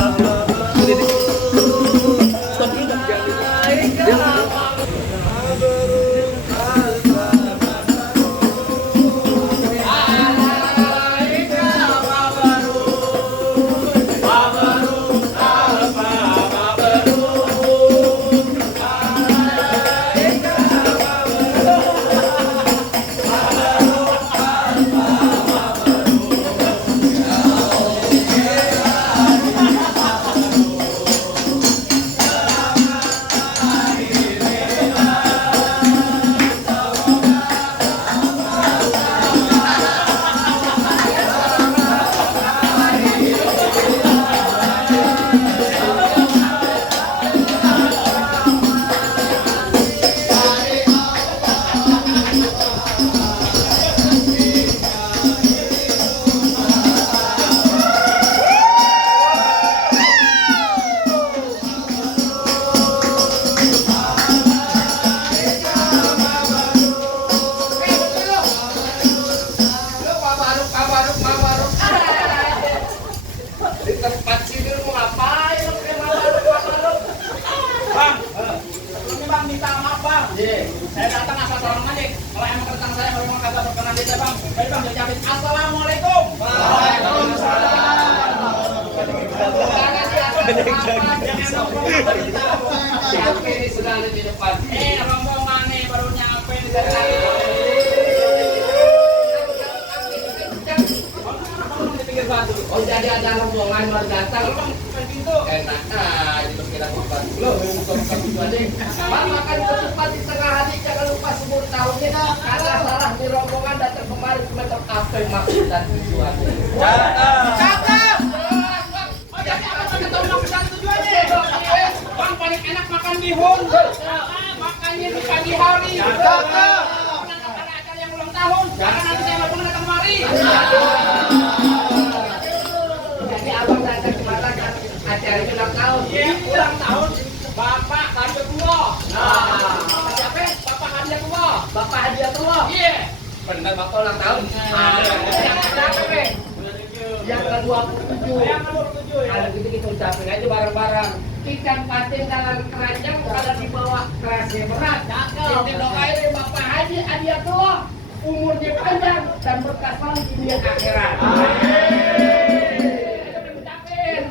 Stop dulu kan. Saya datang asal tolong aja. Kalau emang tentang saya memang kata berkenan dia bang. Jadi bang ucapin assalamualaikum. Waalaikumsalam. Siapa ini sudah ada di depan? Rombongan nih baru nyampe di sana. Oh jadi ada rombongan baru datang. Enak aja kita bukan belum Bang makan ketupat di tengah hari jangan lupa sebut tahunnya karena salah di rombongan datang kemari macam apa maksud dan tujuannya. Cakep. Oh jadi apa tahu maksud dan tujuannya? Bang paling enak makan bihun. Makannya di pagi hari. Cakep. Karena acara yang ulang tahun. Karena nanti saya mau datang kemari. Jadi abang datang kemari kan acara ulang tahun. Ulang tahun. Bapak hadiah tua. Nah, siapa? Bapak hadiah tua. Bapak hadiah tua. Iya. Benar bapak ulang tahun. Yang berapa, Be? Yang ke-27. Yang ke-27 ya. Kalau gitu kita ucapin aja bareng-bareng. Ikan patin dalam keranjang kalau dibawa kerasnya berat. Kita doain Bapak Haji hadiah tua. Umurnya panjang dan berkah selalu di dunia akhirat.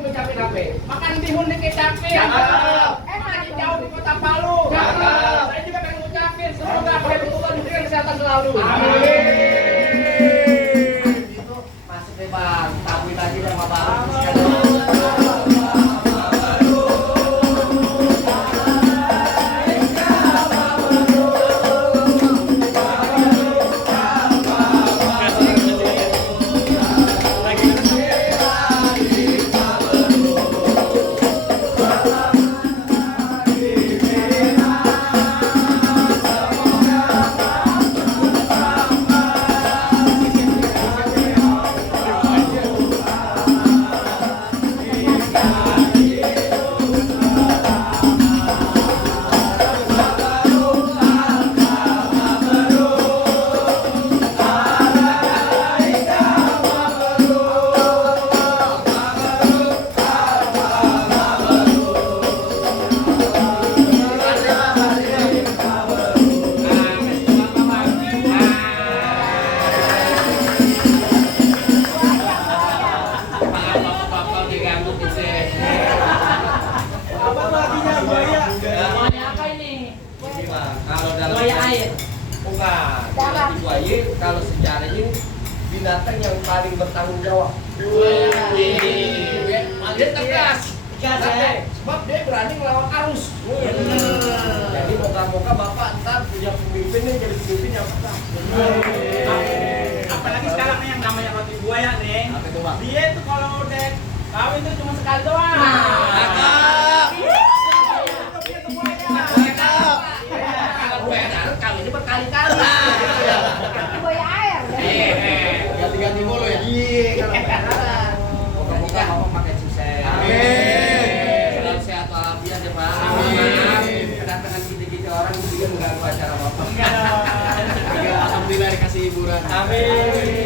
Ucapin apa? Makan bihun di kecapin. Enak jauh di Kota Palu. Saya juga pengen ucapin semoga Tuhan diberikan kesehatan selalu. Amin. Itu masuk deh bang, tabuin lagi sama bang. Kalau sejarah ini binatang yang paling bertanggung jawab. Dia tegas, sebab dia berani melawan arus. Jadi moga-moga bapak ntar punya pemimpin nih, jadi pemimpin yang tegas. Apalagi sekarang nih yang namanya roti buaya nih. Dia tuh kalau udah kawin tuh cuma sekali doang. Kawinnya berkali-kali. Buaya air. Ganti-ganti mulu ya. Iya. Moga-moga bapak pakai sukses. Amin. Selalu sehat walafiat ya Pak. Amin. Kedatangan kita orang juga mengganggu acara bapak. Alhamdulillah dikasih hiburan. Amin.